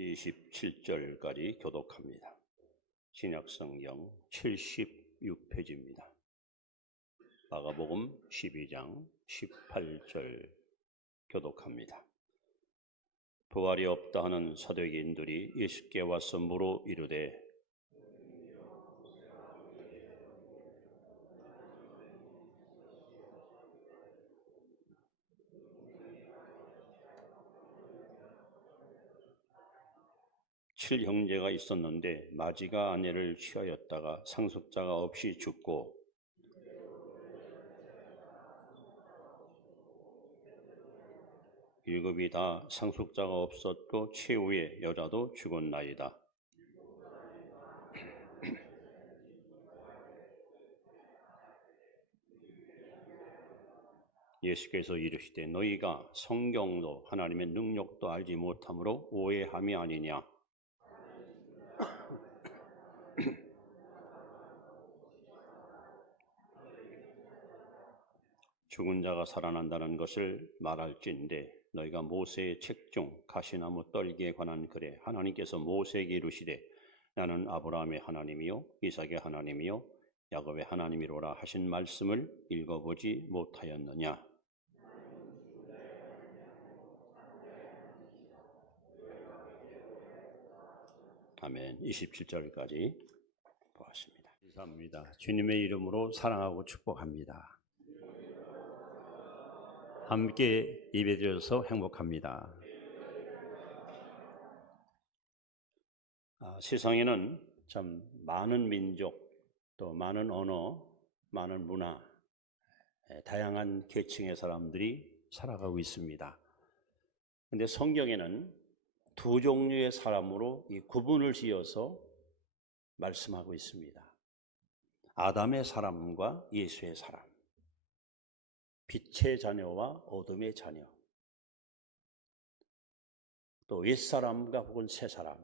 27절까지 교독합니다. 신약성경 76페이지입니다. 마가복음 12장 18절 교독합니다. 부활이 없다 하는 사두개인들이 예수께 와서 물어 이르되 칠형제가 있었는데 마지가 아내를 취하였다가 상속자가 없이 죽고 일곱이 다 상속자가 없었고 최후의 여자도 죽었나이다. 예수께서 이르시되 너희가 성경도 하나님의 능력도 알지 못함으로 오해함이 아니냐. 죽은 자가 살아난다는 것을 말할진대 너희가 모세의 책 중 가시나무 떨기에 관한 글에 하나님께서 모세에게 이르시되 나는 아브라함의 하나님이요 이삭의 하나님이요 야곱의 하나님이로라 하신 말씀을 읽어보지 못하였느냐. 아멘. 27절까지 보았습니다. 감사합니다. 주님의 이름으로 사랑하고 축복합니다. 함께 예배드려서 행복합니다. 세상에는 참 많은 민족, 또 많은 언어, 많은 문화, 다양한 계층의 사람들이 살아가고 있습니다. 그런데 성경에는 두 종류의 사람으로 이 구분을 지어서 말씀하고 있습니다. 아담의 사람과 예수의 사람, 빛의 자녀와 어둠의 자녀, 또 옛사람과 혹은 새사람,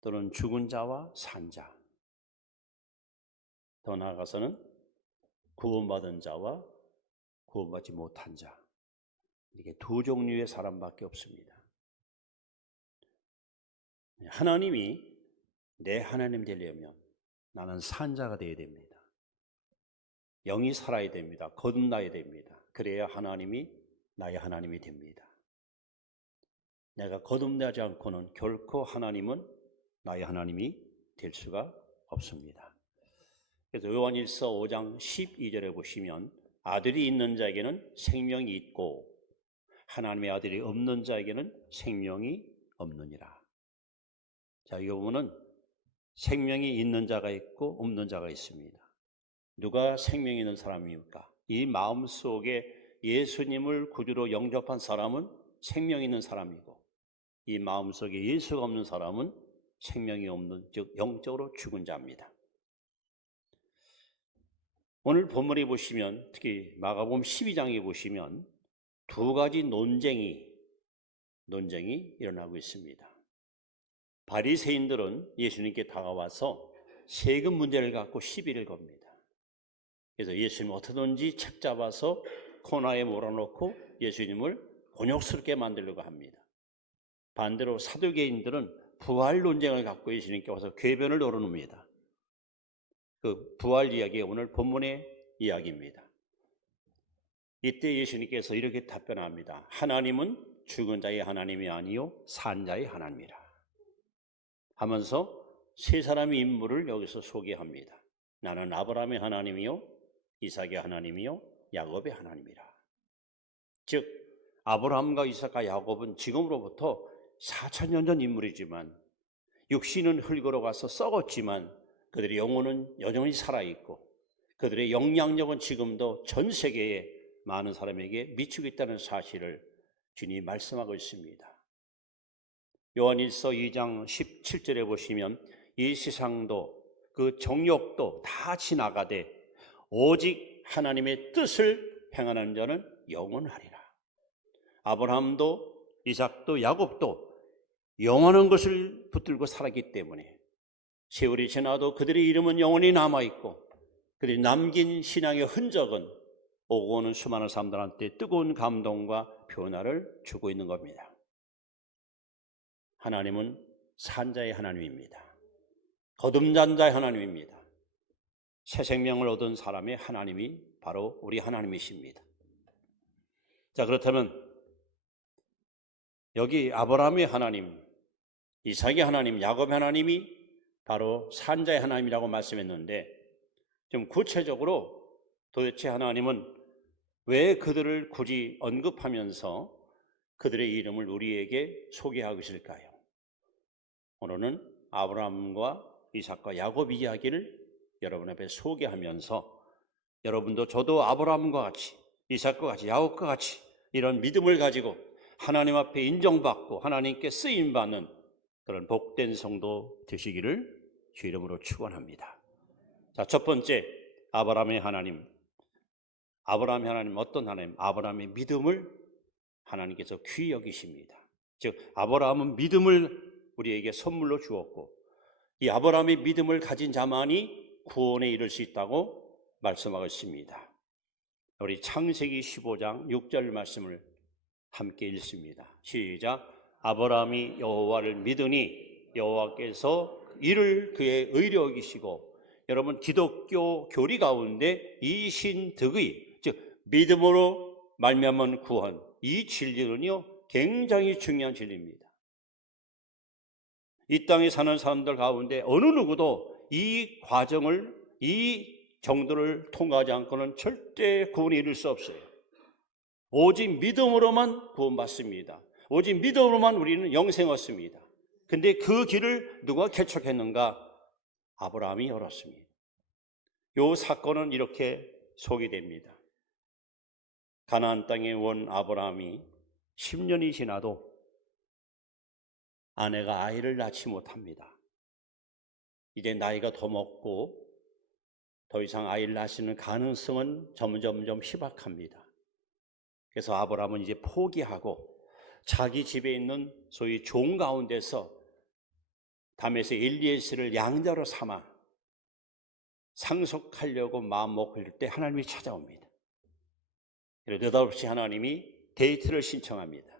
또는 죽은 자와 산 자, 더 나아가서는 구원받은 자와 구원받지 못한 자, 이게 두 종류의 사람밖에 없습니다. 하나님이 내 하나님 되려면 나는 산 자가 되어야 됩니다. 영이 살아야 됩니다. 거듭나야 됩니다. 그래야 하나님이 나의 하나님이 됩니다. 내가 거듭나지 않고는 결코 하나님은 나의 하나님이 될 수가 없습니다. 그래서 요한일서 5장 12절에 보시면 아들이 있는 자에게는 생명이 있고 하나님의 아들이 없는 자에게는 생명이 없느니라. 자, 이 부분은 생명이 있는 자가 있고 없는 자가 있습니다. 누가 생명이 있는 사람입니까? 이 마음속에 예수님을 구주로 영접한 사람은 생명이 있는 사람이고 이 마음속에 예수가 없는 사람은 생명이 없는, 즉 영적으로 죽은 자입니다. 오늘 본문에 보시면 특히 마가복음 12장에 보시면 두 가지 논쟁이 일어나고 있습니다. 바리새인들은 예수님께 다가와서 세금 문제를 갖고 시비를 겁니다. 그래서 예수님을 어떻게든지 책 잡아서 코너에 몰아넣고 예수님을 곤욕스럽게 만들려고 합니다. 반대로 사두개인들은 부활 논쟁을 갖고 예수님께 와서 궤변을 노려놉니다. 그 부활 이야기가 오늘 본문의 이야기입니다. 이때 예수님께서 이렇게 답변합니다. 하나님은 죽은 자의 하나님이 아니요 산 자의 하나님이라 하면서 세 사람의 인물을 여기서 소개합니다. 나는 아브라함의 하나님이요 이삭의 하나님이요 야곱의 하나님이라. 즉 아브라함과 이삭과 야곱은 지금으로부터 4,000년 전 인물이지만 육신은 흙으로 가서 썩었지만 그들의 영혼은 여전히 살아있고 그들의 영향력은 지금도 전 세계에 많은 사람에게 미치고 있다는 사실을 주님이 말씀하고 있습니다. 요한일서 2장 17절에 보시면 이 세상도 그 정욕도 다 지나가되 오직 하나님의 뜻을 행하는 자는 영원하리라. 아브라함도 이삭도 야곱도 영원한 것을 붙들고 살았기 때문에 세월이 지나도 그들의 이름은 영원히 남아있고 그들이 남긴 신앙의 흔적은 오고 오는 수많은 사람들한테 뜨거운 감동과 변화를 주고 있는 겁니다. 하나님은 산자의 하나님입니다. 거듭난 자의 하나님입니다. 새 생명을 얻은 사람의 하나님이 바로 우리 하나님이십니다. 자, 그렇다면 여기 아브라함의 하나님, 이삭의 하나님, 야곱의 하나님이 바로 산자의 하나님이라고 말씀했는데, 좀 구체적으로 도대체 하나님은 왜 그들을 굳이 언급하면서 그들의 이름을 우리에게 소개하고 있을까요? 오늘은 아브라함과 이삭과 야곱 이야기를 여러분 앞에 소개하면서 여러분도 저도 아브라함과 같이, 이삭과 같이, 야곱과 같이 이런 믿음을 가지고 하나님 앞에 인정받고 하나님께 쓰임받는 그런 복된 성도 되시기를 주 이름으로 축원합니다. 자, 첫 번째, 아브라함의 하나님. 아브라함의 하나님 어떤 하나님? 아브라함의 믿음을 하나님께서 귀히 여기십니다. 즉 아브라함은 믿음을 우리에게 선물로 주었고, 이 아브라함의 믿음을 가진 자만이 구원에 이를 수 있다고 말씀하고 있습니다. 우리 창세기 15장 6절 말씀을 함께 읽습니다. 시작. 아브라함이 여호와를 믿으니 여호와께서 이를 그의 의로 여기시고, 여러분 기독교 교리 가운데 이 신득의, 즉 믿음으로 말미암은 구원, 이 진리는요 굉장히 중요한 진리입니다. 이 땅에 사는 사람들 가운데 어느 누구도 이 과정을, 이 정도를 통과하지 않고는 절대 구원에 이를 수 없어요. 오직 믿음으로만 구원받습니다. 오직 믿음으로만 우리는 영생 얻습니다. 근데 그 길을 누가 개척했는가? 아브라함이 열었습니다. 이 사건은 이렇게 소개됩니다. 가나안 땅에 온 아브라함이 10년이 지나도 아내가 아이를 낳지 못합니다. 이제 나이가 더 먹고 더 이상 아이를 낳을 수 있는 가능성은 점점 희박합니다. 그래서 아브라함은 이제 포기하고 자기 집에 있는 소위 종 가운데서 다메섹 엘리에셀을 양자로 삼아 상속하려고 마음 먹을 때 하나님이 찾아옵니다. 느닷없이 하나님이 데이트를 신청합니다.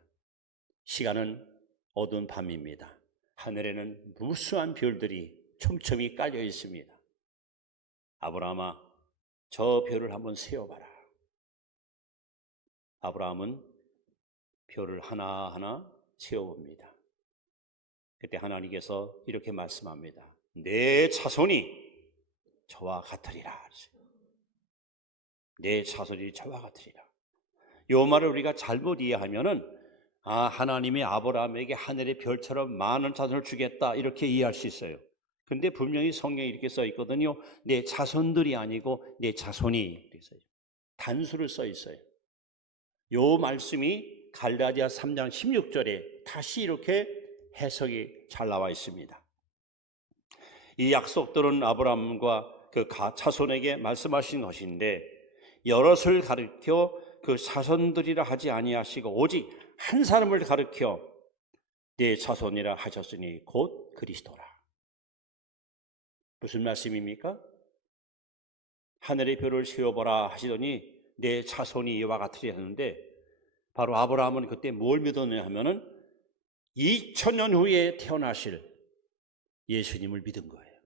시간은 어두운 밤입니다. 하늘에는 무수한 별들이 촘촘히 깔려 있습니다. 아브라함아, 저 별을 한번 세어봐라. 아브라함은 별을 하나하나 세어봅니다. 그때 하나님께서 이렇게 말씀합니다. 내 자손이 저와 같으리라. 내 자손이 저와 같으리라. 이 말을 우리가 잘못 이해하면은 하나님이 아브라함에게 하늘의 별처럼 많은 자손을 주겠다 이렇게 이해할 수 있어요. 근데 분명히 성경에 이렇게 써 있거든요. 내 자손들이 아니고 내 자손이 이렇게 써 있어요. 단수를 써 있어요. 이 말씀이 갈라디아 3장 16절에 다시 이렇게 해석이 잘 나와 있습니다. 이 약속들은 아브라함과 그 자손에게 말씀하신 것인데, 여럿을 가르쳐 그 자손들이라 하지 아니하시고 오직 한 사람을 가르쳐 내 자손이라 하셨으니 곧 그리스도라. 무슨 말씀입니까? 하늘의 별을 세어보라 하시더니 내 자손이 이와 같으리 했는데, 바로 아브라함은 그때 뭘 믿었냐 하면은 2000년 후에 태어나실 예수님을 믿은 거예요.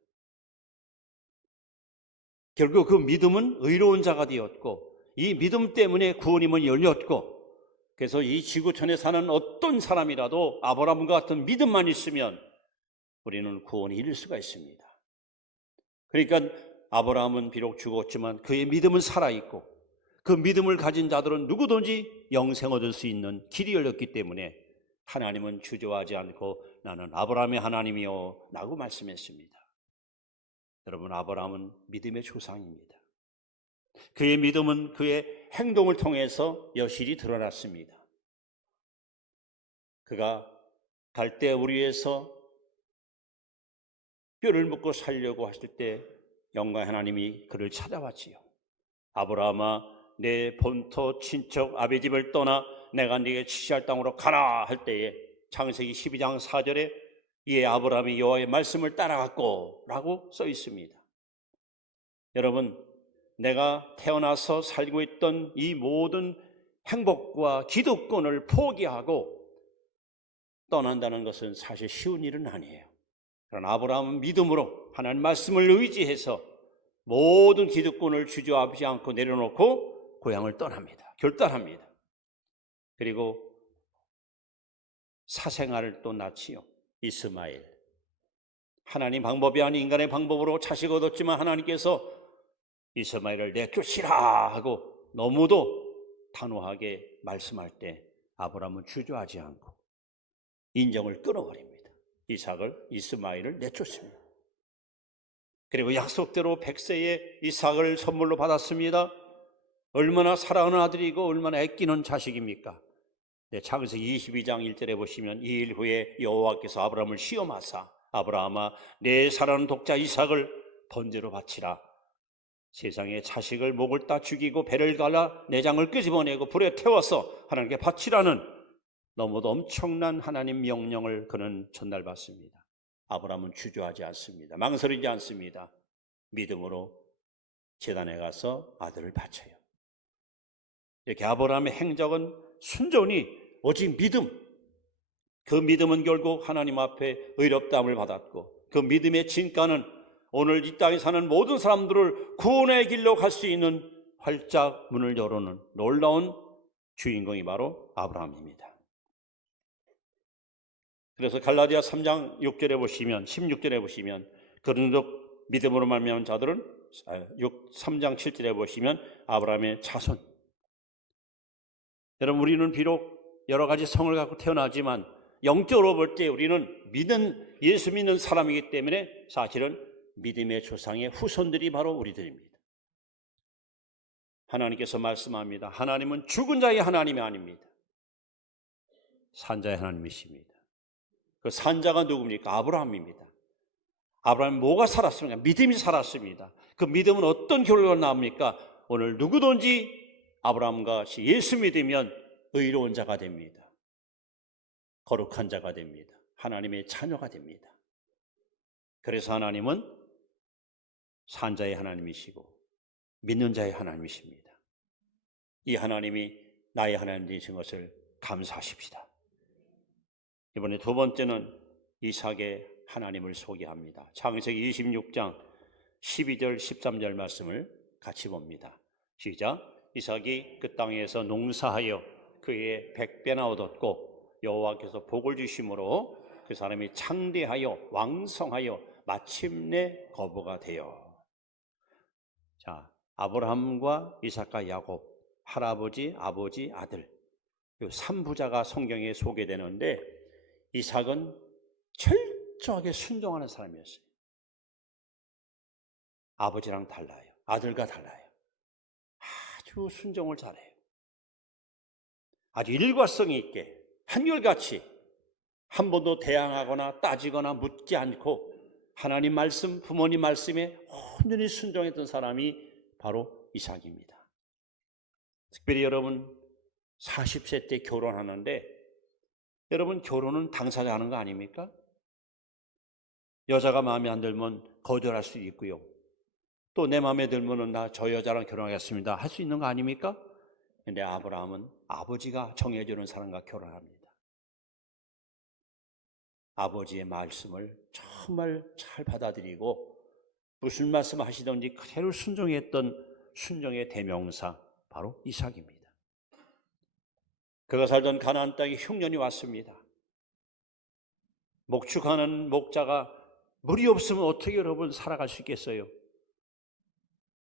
결국 그 믿음은 의로운 자가 되었고, 이 믿음 때문에 구원의 문이 열렸고, 그래서 이 지구촌에 사는 어떤 사람이라도 아브라함과 같은 믿음만 있으면 우리는 구원에 이를 수가 있습니다. 그러니까 아브라함은 비록 죽었지만 그의 믿음은 살아있고, 그 믿음을 가진 자들은 누구든지 영생 얻을 수 있는 길이 열렸기 때문에 하나님은 주저하지 않고 나는 아브라함의 하나님이요 라고 말씀했습니다. 여러분, 아브라함은 믿음의 조상입니다. 그의 믿음은 그의 행동을 통해서 여실히 드러났습니다. 그가 갈대 우리에서 뼈를 먹고 살려고 하실 때 영광의 하나님이 그를 찾아왔지요. 아브라함아, 내 본토 친척 아비 집을 떠나 내가 네게 지시할 땅으로 가라 할 때에 창세기 12장 4절에 이에 아브라함이 여호와의 말씀을 따라갔고 라고 써 있습니다. 여러분, 내가 태어나서 살고 있던 이 모든 행복과 기득권을 포기하고 떠난다는 것은 사실 쉬운 일은 아니에요. 그러나 아브라함은 믿음으로 하나님 말씀을 의지해서 모든 기득권을 주저하지 않고 내려놓고 고향을 떠납니다. 결단합니다. 그리고 사생아를 또 낳지요. 이스마엘. 하나님 방법이 아닌 인간의 방법으로 자식을 얻었지만 하나님께서 이스마엘을 내쫓으라 하고 너무도 단호하게 말씀할 때 아브라함은 주저하지 않고 인정을 끊어버립니다. 이스마엘을 내쫓습니다. 그리고 약속대로 100세에 이삭을 선물로 받았습니다. 얼마나 사랑하는 아들이고 얼마나 아끼는 자식입니까? 창세기 22장 1절에 보시면 2일 후에 여호와께서 아브라함을 시험하사 아브라함아 내 사랑하는 독자 이삭을 번제로 바치라. 세상에 자식을 목을 따 죽이고 배를 갈라 내장을 끄집어내고 불에 태워서 하나님께 바치라는 너무도 엄청난 하나님 명령을 그는 전날 받습니다. 아브라함은 주저하지 않습니다. 망설이지 않습니다. 믿음으로 제단에 가서 아들을 바쳐요. 이렇게 아브라함의 행적은 순전히 오직 믿음, 그 믿음은 결국 하나님 앞에 의롭다함을 받았고 그 믿음의 진가는 오늘 이 땅에 사는 모든 사람들을 구원의 길로 갈 수 있는 활짝 문을 열어놓은 놀라운 주인공이 바로 아브라함입니다. 그래서 갈라디아 3장 6절에 보시면 16절에 보시면 그런즉 믿음으로 말미암은 자들은 3장 7절에 보시면 아브라함의 자손. 여러분 우리는 비록 여러 가지 성을 갖고 태어나지만 영적으로 볼 때 우리는 예수 믿는 사람이기 때문에 사실은 믿음의 조상의 후손들이 바로 우리들입니다. 하나님께서 말씀합니다. 하나님은 죽은 자의 하나님이 아닙니다. 산자의 하나님이십니다. 그 산자가 누굽니까? 아브라함입니다. 아브라함이 뭐가 살았습니까? 믿음이 살았습니다. 그 믿음은 어떤 결과가 나옵니까? 오늘 누구든지 아브라함과 같이 예수 믿으면 의로운 자가 됩니다. 거룩한 자가 됩니다. 하나님의 자녀가 됩니다. 그래서 하나님은 산자의 하나님이시고 믿는 자의 하나님이십니다. 이 하나님이 나의 하나님 되신 것을 감사하십시다. 이번에 두 번째는 이삭의 하나님을 소개합니다. 창세기 26장 12절 13절 말씀을 같이 봅니다. 시작. 이삭이 그 땅에서 농사하여 그의 100배나 얻었고 여호와께서 복을 주심으로 그 사람이 창대하여 왕성하여 마침내 거부가 되어. 자, 아브라함과 이삭과 야곱, 할아버지, 아버지, 아들, 이 3부자가 성경에 소개되는데 이삭은 철저하게 순종하는 사람이었어요. 아버지랑 달라요. 아들과 달라요. 아주 순종을 잘해요. 아주 일관성이 있게 한결같이 한 번도 대항하거나 따지거나 묻지 않고 하나님 말씀, 부모님 말씀에 온전히 순종했던 사람이 바로 이삭입니다. 특별히 여러분 40세 때 결혼하는데 여러분 결혼은 당사자 하는 거 아닙니까? 여자가 마음에 안 들면 거절할 수도 있고요. 또 내 마음에 들면 나 저 여자랑 결혼하겠습니다 할 수 있는 거 아닙니까? 근데 아브라함은 아버지가 정해주는 사람과 결혼합니다. 아버지의 말씀을 정말 잘 받아들이고 무슨 말씀 하시던지 그대로 순종했던 순종의 대명사 바로 이삭입니다. 그가 살던 가나안 땅에 흉년이 왔습니다. 목축하는 목자가 물이 없으면 어떻게 여러분 살아갈 수 있겠어요?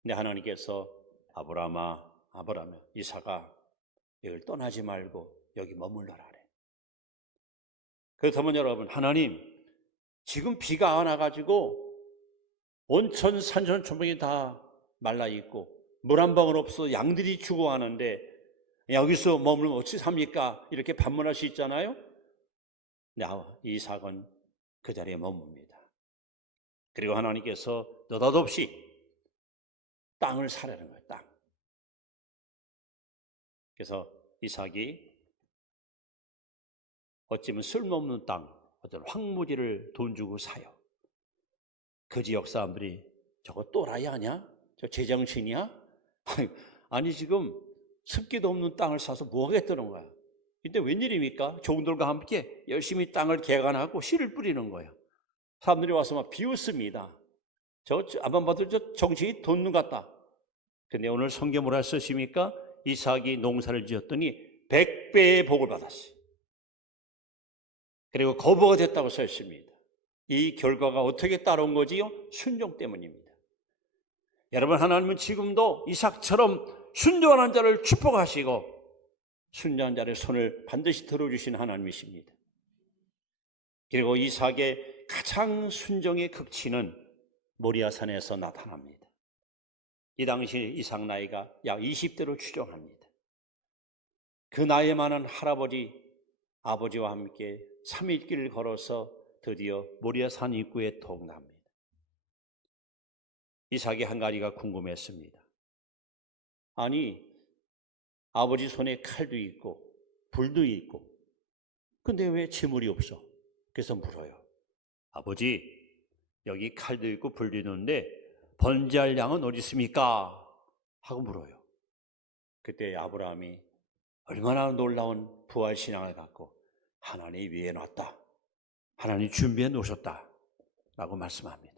근데 하나님께서 아브라함아 이삭아 여기를 떠나지 말고 여기 머물러라 그래. 그렇다면 여러분 하나님 지금 비가 안 와가지고 온천 산천 초목이 다 말라있고 물 한 방울 없어 양들이 죽어가는데 여기서 머물면 어찌 삽니까? 이렇게 반문할 수 있잖아요. 근데 이삭은 그 자리에 머뭅니다. 그리고 하나님께서 느닷없이 땅을 사라는 거예요. 땅. 그래서 이삭이 어쩌면 쓸모없는 땅, 어떤 황무지를 돈 주고 사요. 그 지역 사람들이 저거 또라이 아니야? 저 제정신이야? 아니 지금 습기도 없는 땅을 사서 뭐 하겠다는 거야? 이때 웬일입니까? 종들과 함께 열심히 땅을 개간하고 씨를 뿌리는 거예요. 사람들이 와서 막 비웃습니다. 아만 봐도 저 정신이 돋는 것 같다. 근데 오늘 성경 뭐라 쓰십니까? 이삭이 농사를 지었더니 100배의 복을 받았어요. 그리고 거부가 됐다고 써 있습니다. 이 결과가 어떻게 따라온 거지요? 순종 때문입니다. 여러분, 하나님은 지금도 이삭처럼 순종하는 자를 축복하시고 순종한 자의 손을 반드시 들어주신 하나님이십니다. 그리고 이삭의 가장 순종의 극치는 모리아산에서 나타납니다. 이 당시 이삭 나이가 약 20대로 추정합니다. 그 나이 많은 할아버지, 아버지와 함께 3일길을 걸어서 드디어 모리아산 입구에 통납니다. 이삭이 한 가지가 궁금했습니다. 아니, 아버지 손에 칼도 있고 불도 있고 근데 왜 재물이 없어? 그래서 물어요. 아버지, 여기 칼도 있고 불도 있는데 번제할 양은 어디 있습니까? 하고 물어요. 그때 아브라함이 얼마나 놀라운 부활신앙을 갖고 하나님이 위에 놨다, 하나님이 준비해 놓으셨다 라고 말씀합니다.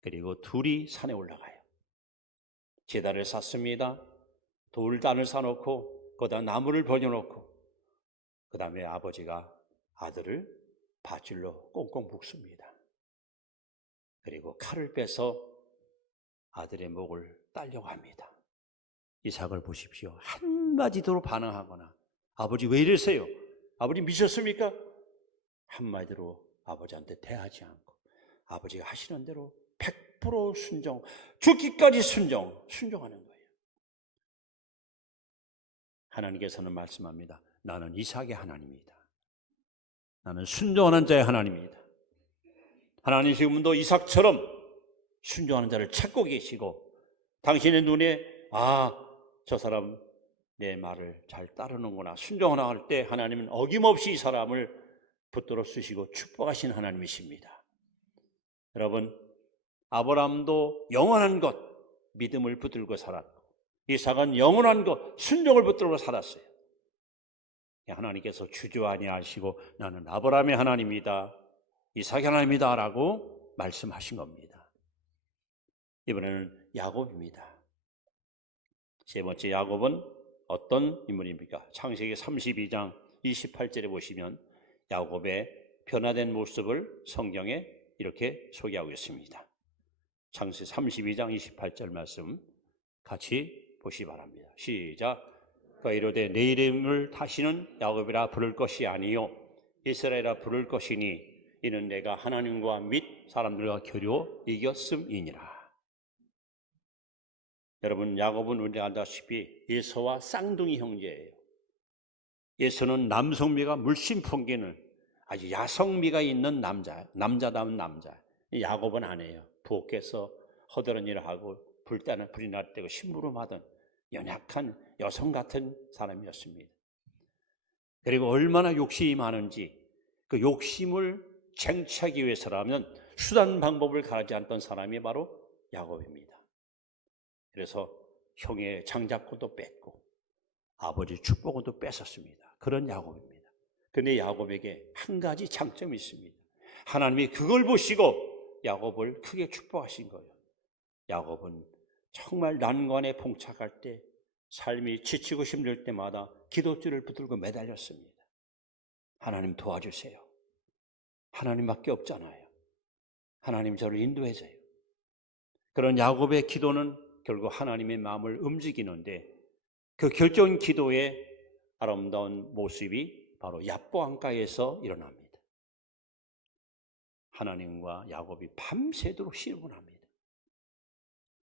그리고 둘이 산에 올라가요. 제단을 샀습니다. 돌단을 사놓고 거기다 나무를 버려놓고 그 다음에 아버지가 아들을 밧줄로 꽁꽁 묶습니다. 그리고 칼을 빼서 아들의 목을 따려고 합니다. 이삭을 보십시오. 한마디도 반응하거나 아버지 왜 이러세요? 아버지 미쳤습니까? 한마디로 아버지한테 대하지 않고 아버지가 하시는 대로 100% 순종, 죽기까지 순종하는 거예요. 하나님께서는 말씀합니다. 나는 이삭의 하나님이다. 나는 순종하는 자의 하나님이다. 하나님 지금도 이삭처럼 순종하는 자를 찾고 계시고 당신의 눈에 저 사람 내 말을 잘 따르는구나, 순종하나 할 때 하나님은 어김없이 이 사람을 붙들어 쓰시고 축복하신 하나님이십니다. 여러분, 아브라함도 영원한 것 믿음을 붙들고 살았고 이삭은 영원한 것 순종을 붙들고 살았어요. 하나님께서 주저 아니하시고 나는 아브라함의 하나님이다, 이삭의 하나님이다 라고 말씀하신 겁니다. 이번에는 야곱입니다. 세 번째 야곱은 어떤 인물입니까? 창세기 32장 28절에 보시면 야곱의 변화된 모습을 성경에 이렇게 소개하고 있습니다. 창세기 32장 28절 말씀 같이 보시기 바랍니다. 시작. 그가 이르되 내 이름을 다시는 야곱이라 부를 것이 아니요 이스라엘이라 부를 것이니 이는 내가 하나님과 및 사람들과 겨루 이겼음이니라. 여러분, 야곱은 우리가 알다시피 에서와 쌍둥이 형제예요. 에서는 남성미가 물씬 풍기는 아주 야성미가 있는 남자다운 남자. 야곱은 아니에요. 부엌에서 허드렛 일을 하고 불이 날 때고 심부름하던 연약한 여성 같은 사람이었습니다. 그리고 얼마나 욕심이 많은지 그 욕심을 쟁취하기 위해서라면 수단 방법을 가리지 않던 사람이 바로 야곱입니다. 그래서 형의 장자권도 뺐고 아버지 축복권도 뺏었습니다. 그런 야곱입니다. 그런데 야곱에게 한 가지 장점이 있습니다. 하나님이 그걸 보시고 야곱을 크게 축복하신 거예요. 야곱은 정말 난관에 봉착할 때 삶이 지치고 힘들 때마다 기도줄을 붙들고 매달렸습니다. 하나님 도와주세요. 하나님밖에 없잖아요. 하나님 저를 인도해줘요. 그런 야곱의 기도는 결국 하나님의 마음을 움직이는데 그 결정 기도의 아름다운 모습이 바로 얍보강가에서 일어납니다. 하나님과 야곱이 밤새도록 씨름합니다.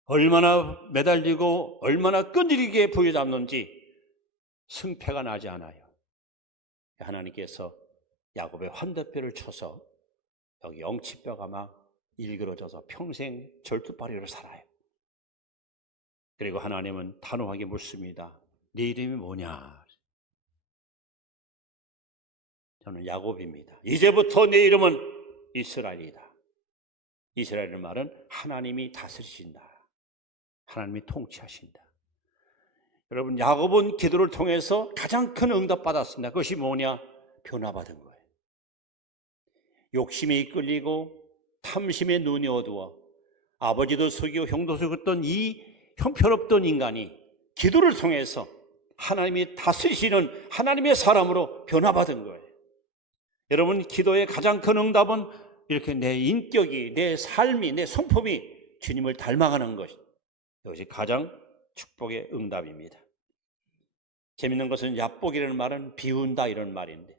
얼마나 매달리고 얼마나 끈질기게 부여잡는지 승패가 나지 않아요. 하나님께서 야곱의 환대뼈를 쳐서 여기 엉치뼈가 막 일그러져서 평생 절투발이로 살아요. 그리고 하나님은 단호하게 묻습니다. 네 이름이 뭐냐? 저는 야곱입니다. 이제부터 내 이름은 이스라엘이다. 이스라엘의 말은 하나님이 다스리신다. 하나님이 통치하신다. 여러분, 야곱은 기도를 통해서 가장 큰 응답 받았습니다. 그것이 뭐냐? 변화받은 거예요. 욕심에 이끌리고 탐심에 눈이 어두워 아버지도 속이고 형도 속였던 이 형편없던 인간이 기도를 통해서 하나님이 다스리시는 하나님의 사람으로 변화받은 거예요. 여러분, 기도의 가장 큰 응답은 이렇게 내 인격이, 내 삶이, 내 성품이 주님을 닮아가는 것, 이것이 가장 축복의 응답입니다. 재밌는 것은 얕보기라는 말은 비운다 이런 말인데,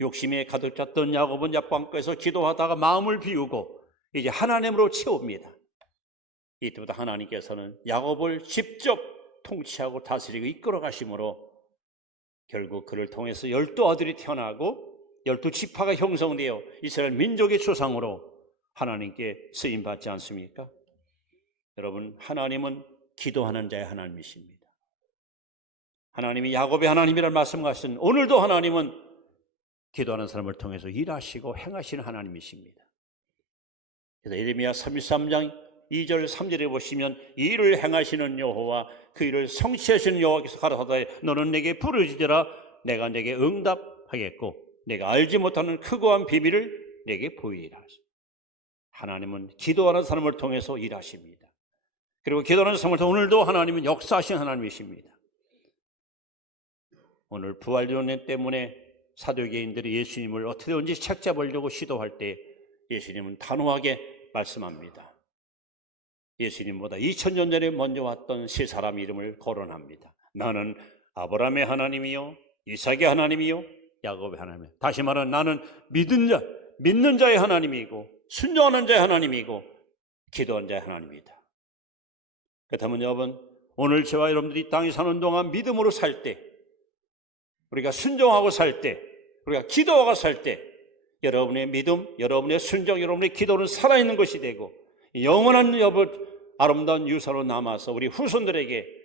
욕심에 가득 찼던 야곱은 얕방에서 기도하다가 마음을 비우고 이제 하나님으로 채웁니다. 이때부터 하나님께서는 야곱을 직접 통치하고 다스리고 이끌어 가심으로 결국 그를 통해서 12아들이 태어나고 12지파가 형성되어 이스라엘 민족의 조상으로 하나님께 쓰임받지 않습니까? 여러분, 하나님은 기도하는 자의 하나님이십니다. 하나님이 야곱의 하나님이라는 말씀하신 오늘도 하나님은 기도하는 사람을 통해서 일하시고 행하시는 하나님이십니다. 그래서 예레미야 33장 2절 3절에 보시면 이 일을 행하시는 여호와 그 일을 성취하시는 여호와께서 가라사대 너는 내게 부르짖으라 내가 내게 응답하겠고 내가 알지 못하는 크고한 비밀을 내게 보이리라. 하나님은 기도하는 사람을 통해서 일하십니다. 그리고 기도하는 사람을 통해서 오늘도 하나님은 역사하신 하나님이십니다. 오늘 부활연회 때문에 사도계인들이 예수님을 어떻게든지 책잡으려고 시도할 때 예수님은 단호하게 말씀합니다. 예수님보다 2000년 전에 먼저 왔던 세 사람 이름을 거론합니다. 나는 아브라함의 하나님이요 이삭의 하나님이요 야곱의 하나님. 다시 말하면 나는 믿는 자의 하나님이고 순종하는 자의 하나님이고 기도하는 자의 하나님이다. 그렇다면 여러분, 오늘 저와 여러분들이 땅에 사는 동안 믿음으로 살 때, 우리가 순종하고 살 때, 우리가 기도하고 살 때 여러분의 믿음, 여러분의 순종, 여러분의 기도는 살아있는 것이 되고 영원한 아름다운 유산으로 남아서 우리 후손들에게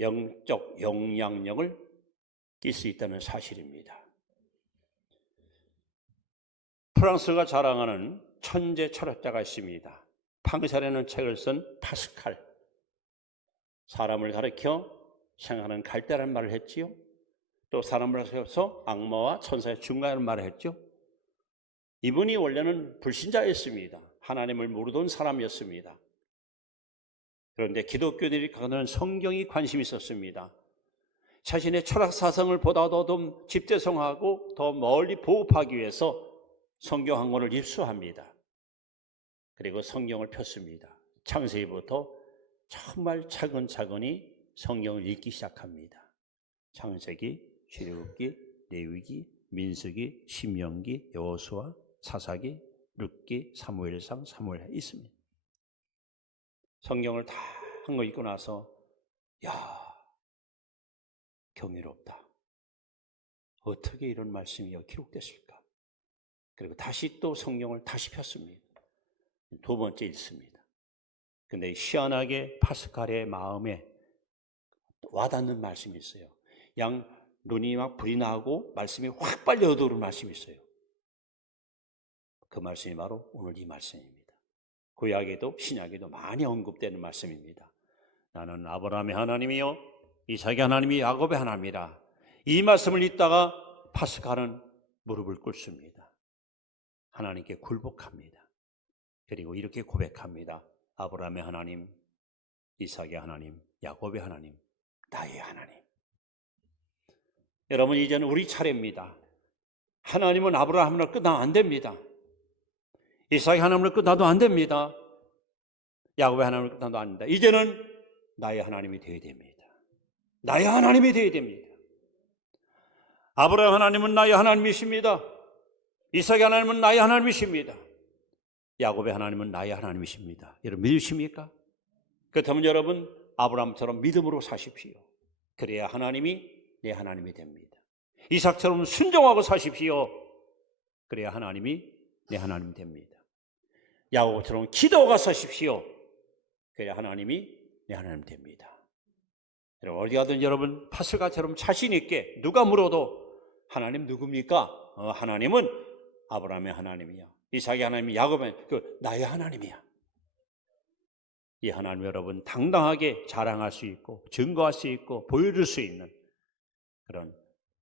영적 영향력을 낄 수 있다는 사실입니다. 프랑스가 자랑하는 천재 철학자가 있습니다. 팡샤라는 책을 쓴 파스칼. 사람을 가르쳐 생각하는 갈대라는 말을 했지요. 또 사람을 가르쳐서 악마와 천사의 중간이라는 말을 했죠. 이분이 원래는 불신자였습니다. 하나님을 모르던 사람이었습니다. 그런데 기독교인들이 갖는 성경이 관심이 있었습니다. 자신의 철학 사상을 보다도 더 집대성하고 더 멀리 보호하기 위해서 성경 한 권을 입수합니다. 그리고 성경을 폈습니다. 창세기부터 정말 차근차근히 성경을 읽기 시작합니다. 창세기, 출애굽기, 레위기, 민수기, 신명기, 여호수아, 사사기, 룻기, 사무엘상, 사무엘 있습니다. 성경을 다 한 거 읽고 나서 경이롭다. 어떻게 이런 말씀이 기록됐을까? 그리고 다시 또 성경을 다시 폈습니다. 두 번째 읽습니다. 근데 희한하게 파스칼의 마음에 와닿는 말씀이 있어요. 눈이 막 불이 나고 말씀이 확 빨려 얻어오는 말씀이 있어요. 그 말씀이 바로 오늘 이 말씀입니다. 구약에도 신약에도 많이 언급되는 말씀입니다. 나는 아브라함의 하나님이요 이삭의 하나님이 야곱의 하나님이라. 이 말씀을 읽다가 파스칼은 무릎을 꿇습니다. 하나님께 굴복합니다. 그리고 이렇게 고백합니다. 아브라함의 하나님, 이삭의 하나님, 야곱의 하나님, 나의 하나님. 여러분, 이제는 우리 차례입니다. 하나님은 아브라함으로 끝나면 안 됩니다. 이삭의 하나님으로 끝나도 안 됩니다. 야곱의 하나님으로 끝나도 안 됩니다. 이제는 나의 하나님이 되어야 됩니다. 나의 하나님이 되어야 됩니다. 아브라함 하나님은 나의 하나님이십니다. 이삭의 하나님은 나의 하나님이십니다. 야곱의 하나님은 나의 하나님이십니다. 여러분 믿으십니까? 그렇다면 여러분 아브라함처럼 믿음으로 사십시오. 그래야 하나님이 내 하나님이 됩니다. 이삭처럼 순종하고 사십시오. 그래야 하나님이 내 하나님이 됩니다. 야곱처럼 기도가 사십시오. 그래야 하나님이 내 하나님 됩니다. 여러분 어디 가든 여러분 파스칼처럼 자신 있게 누가 물어도 하나님 누굽니까? 하나님은 아브라함의 하나님이야. 이삭의 하나님이 야곱의 나의 하나님이야. 이 하나님 여러분 당당하게 자랑할 수 있고 증거할 수 있고 보여줄 수 있는 그런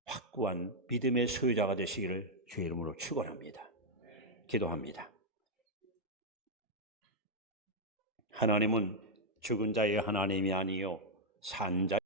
확고한 믿음의 소유자가 되시기를 주의 이름으로 축원합니다. 기도합니다. 하나님은 죽은 자의 하나님이 아니요 산 자